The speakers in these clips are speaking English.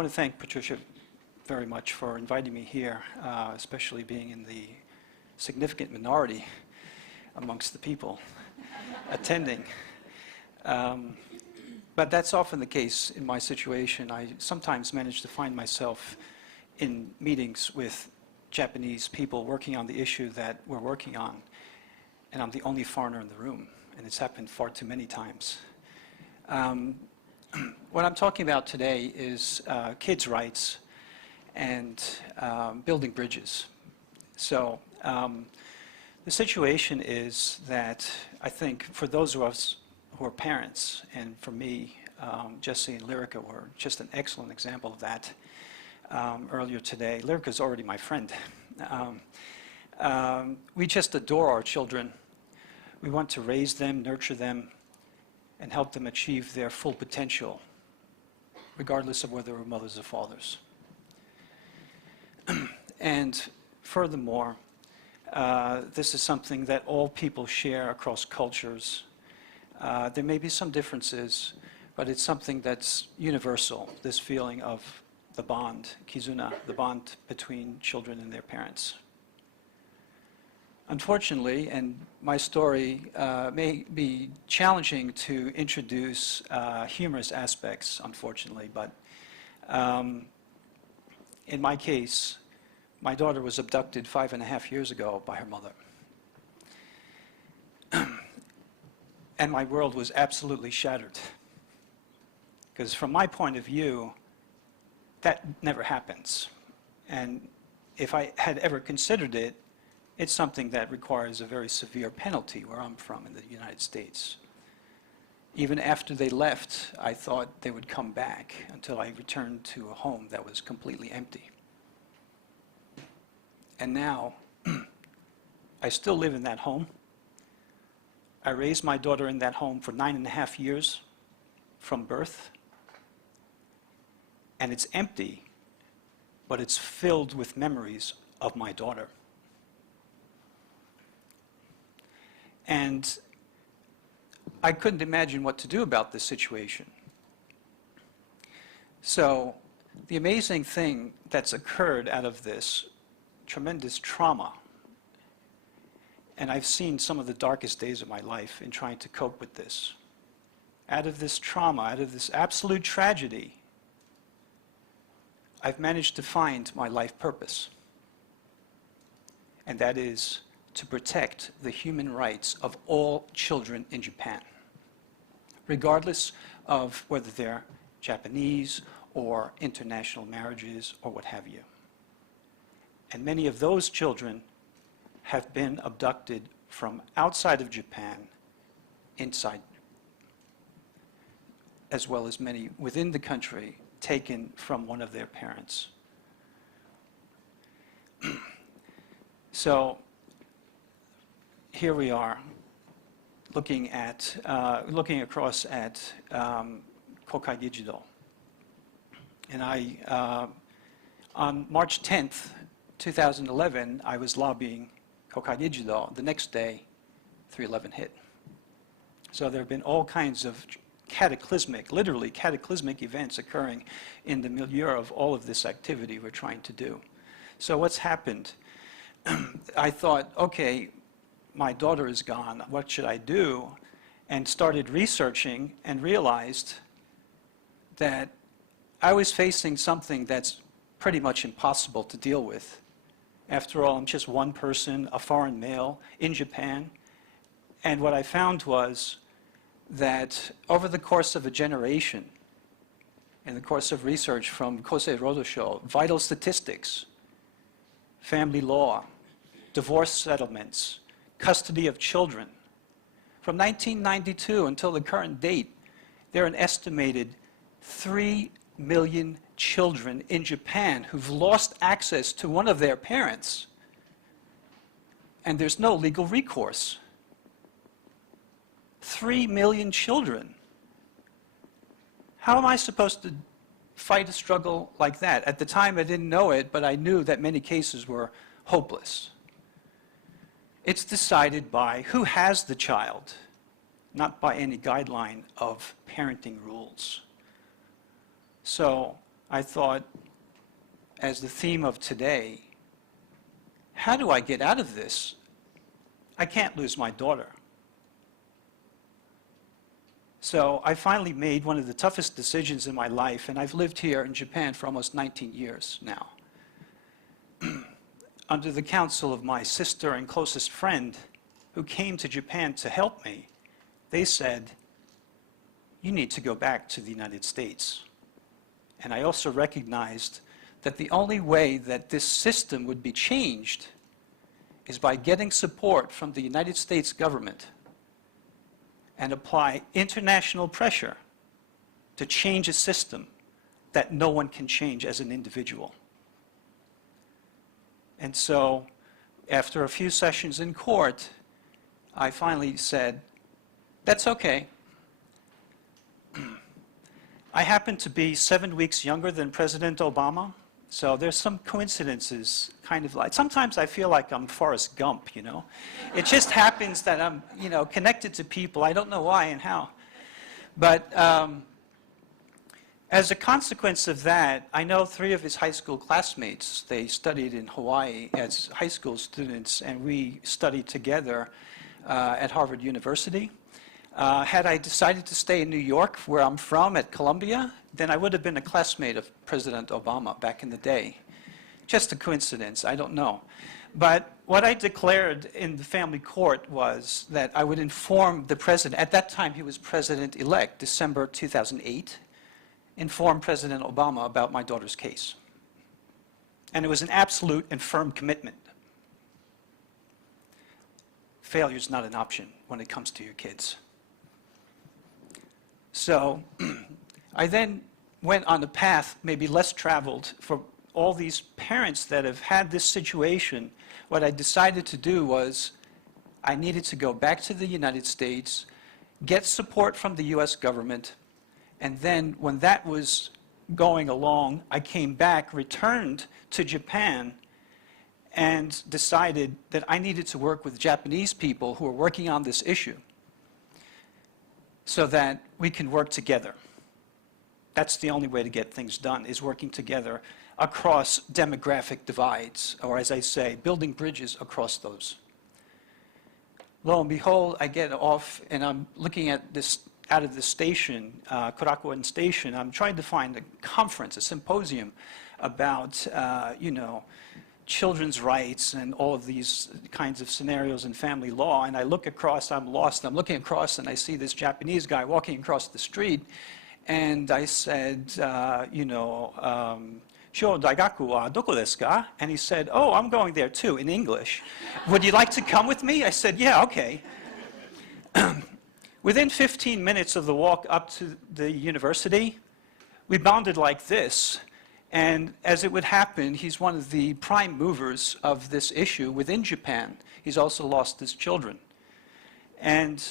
want to thank Patricia very much for inviting me here, especially being in the significant minority amongst the people attending. But that's often the case in my situation. I sometimes manage to find myself in meetings with Japanese people working on the issue that we're working on, and I'm the only foreigner in the room, and it's happened far too many times. What I'm talking about today is kids' rights and building bridges. So the situation is that I think for those of us who are parents, and for me, Jesse and Lyrica were just an excellent example of that earlier today. Lyrica's already my friend. We just adore our children. We want to raise them, nurture them, and help them achieve their full potential, regardless of whether we're mothers or fathers. And furthermore, this is something that all people share across cultures. There may be some differences, but it's something that's universal, this feeling of the bond, kizuna, the bond between children and their parents. Unfortunately, and my story may be challenging to introduce humorous aspects, unfortunately, but in my case, my daughter was abducted 5.5 years ago by her mother. And my world was absolutely shattered. Because from my point of view, that never happens. And if I had ever considered it, it's something that requires a very severe penalty where I'm from in the United States. Even after they left, I thought they would come back until I returned to a home that was completely empty. And now, I still live in that home. I raised my daughter in that home for 9.5 years from birth. And it's empty, but it's filled with memories of my daughter. And I couldn't imagine what to do about this situation. So the amazing thing that's occurred out of this tremendous trauma, and I've seen some of the darkest days of my life in trying to cope with this. Out of this trauma, out of this absolute tragedy, I've managed to find my life purpose. And that is to protect the human rights of all children in Japan, regardless of whether they're Japanese or international marriages or what have you. And many of those children have been abducted from outside of Japan, inside, as well as many within the country, taken from one of their parents. So here we are, looking across at Kokai Digital, and on March 10th, 2011, I was lobbying Kokai Digital. The next day, 3/11 hit. So there have been all kinds of cataclysmic, literally cataclysmic events occurring in the milieu of all of this activity we're trying to do. So what's happened? I thought, okay, my daughter is gone, what should I do? And started researching and realized that I was facing something that's pretty much impossible to deal with. After all, I'm just one person, a foreign male in Japan. And what I found was that over the course of a generation, in the course of research from Kosei Rodosho, vital statistics, family law, divorce settlements, custody of children, from 1992 until the current date, there are an estimated 3 million children in Japan who've lost access to one of their parents, and there's no legal recourse. 3 million children. How am I supposed to fight a struggle like that? At the time, I didn't know it, but I knew that many cases were hopeless. It's decided by who has the child, not by any guideline of parenting rules. So I thought, as the theme of today, how do I get out of this? I can't lose my daughter. So I finally made one of the toughest decisions in my life, and I've lived here in Japan for almost 19 years now. Under the counsel of my sister and closest friend who came to Japan to help me, they said, you need to go back to the United States. And I also recognized that the only way that this system would be changed is by getting support from the United States government and apply international pressure to change a system that no one can change as an individual. And so, after a few sessions in court, I finally said, that's okay. I happen to be 7 weeks younger than President Obama, so there's some coincidences, kind of like, sometimes I feel like I'm Forrest Gump, you know. It just happens that I'm, you know, connected to people. I don't know why and how. But as a consequence of that, I know 3 of his high school classmates. They studied in Hawaii as high school students, and we studied together at Harvard University. Had I decided to stay in New York, where I'm from, at Columbia, then I would have been a classmate of President Obama back in the day. Just a coincidence, I don't know. But what I declared in the family court was that I would inform the president. At that time, he was president-elect, December 2008, inform President Obama about my daughter's case. And it was an absolute and firm commitment. Failure is not an option when it comes to your kids. So I then went on a path maybe less traveled for all these parents that have had this situation. What I decided to do was I needed to go back to the United States, get support from the US government, and then when that was going along, I came back, returned to Japan, and decided that I needed to work with Japanese people who are working on this issue so that we can work together. That's the only way to get things done, is working together across demographic divides, or as I say, building bridges across those. Lo and behold, I get off and I'm looking at this out of the station, Korakuen Station. I'm trying to find a conference, a symposium about, you know, children's rights and all of these kinds of scenarios in family law. And I look across, I'm lost. I'm looking across and I see this Japanese guy walking across the street. And I said, you know, Shou daigaku wa doko desu ka? And he said, oh, I'm going there too, in English. Would you like to come with me? I said, yeah, okay. Within 15 minutes of the walk up to the university, we bonded like this. And as it would happen, he's one of the prime movers of this issue within Japan. He's also lost his children. And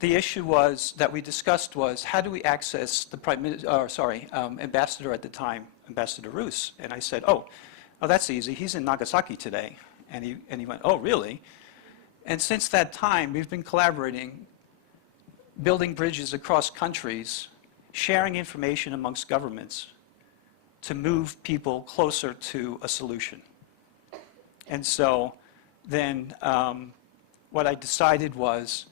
the issue was, that we discussed was, how do we access the ambassador at the time, Ambassador Roos? And I said, oh, that's easy. He's in Nagasaki today. And he went, oh, really? And since that time, we've been collaborating, building bridges across countries, sharing information amongst governments to move people closer to a solution. And so then what I decided was,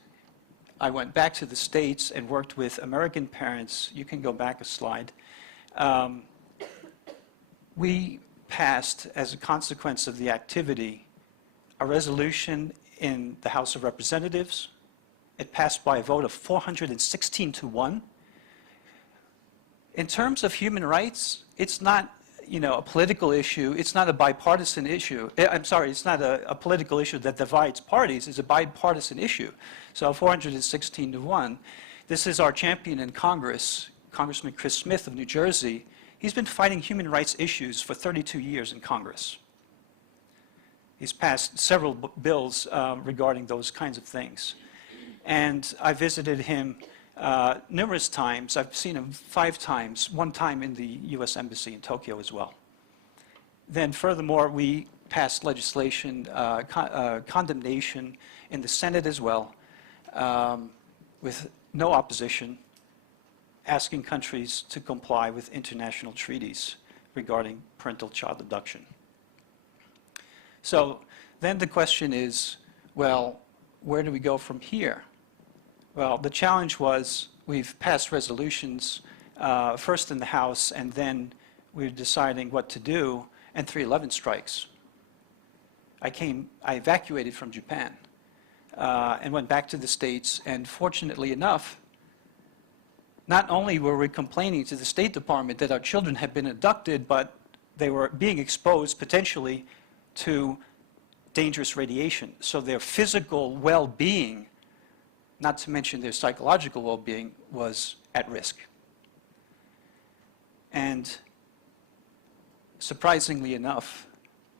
I went back to the States and worked with American parents. You can go back a slide. We passed, as a consequence of the activity, a resolution in the House of Representatives. It passed by a vote of 416 to 1. In terms of human rights, it's not, you know, a political issue. It's not a bipartisan issue. I'm sorry, it's not a political issue that divides parties. It's a bipartisan issue. So 416 to 1. This is our champion in Congress, Congressman Chris Smith of New Jersey. He's been fighting human rights issues for 32 years in Congress. He's passed several bills regarding those kinds of things. And I visited him numerous times. I've seen him 5 times, 1 time in the US Embassy in Tokyo as well. Then furthermore, we passed legislation, condemnation in the Senate as well, with no opposition. asking countries to comply with international treaties regarding parental child abduction. So then the question is, well, where do we go from here? Well, the challenge was we've passed resolutions, first in the House, and then we're deciding what to do, and 3/11 strikes. I evacuated from Japan and went back to the States, and fortunately enough, not only were we complaining to the State Department that our children had been abducted, but they were being exposed potentially to dangerous radiation. So their physical well-being, not to mention their psychological well-being, was at risk. And surprisingly enough,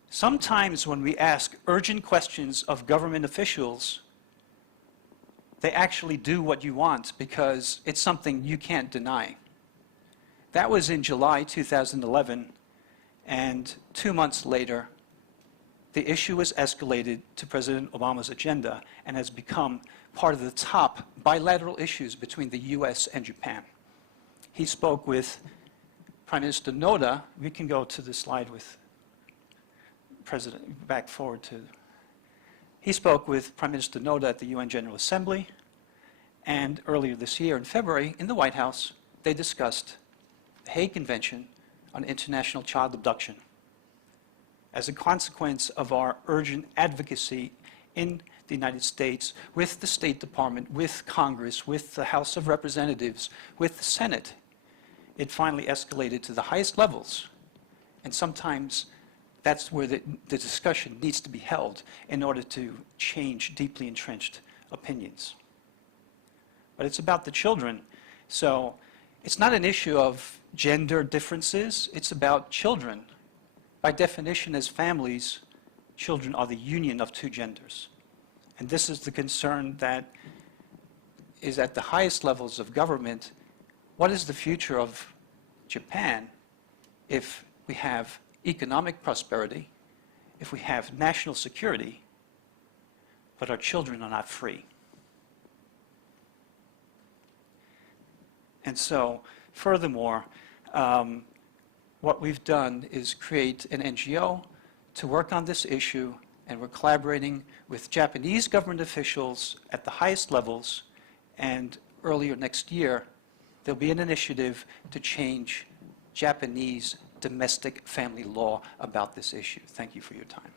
sometimes when we ask urgent questions of government officials, they actually do what you want because it's something you can't deny. That was in July 2011, and 2 months later, the issue was escalated to President Obama's agenda and has become part of the top bilateral issues between the US and Japan. He spoke with Prime Minister Noda. We can go to the slide with President, back forward to. He spoke with Prime Minister Noda at the UN General Assembly, and earlier this year in February in the White House, they discussed the Hague Convention on International Child Abduction. As a consequence of our urgent advocacy in the United States with the State Department, with Congress, with the House of Representatives, with the Senate, it finally escalated to the highest levels. And sometimes that's where the discussion needs to be held in order to change deeply entrenched opinions. But it's about the children. So it's not an issue of gender differences, it's about children. By definition, as families, children are the union of two genders. And this is the concern that is at the highest levels of government. What is the future of Japan if we have economic prosperity, if we have national security, but our children are not free? And so, furthermore, what we've done is create an NGO to work on this issue, and we're collaborating with Japanese government officials at the highest levels, and earlier next year, there'll be an initiative to change Japanese domestic family law about this issue. Thank you for your time.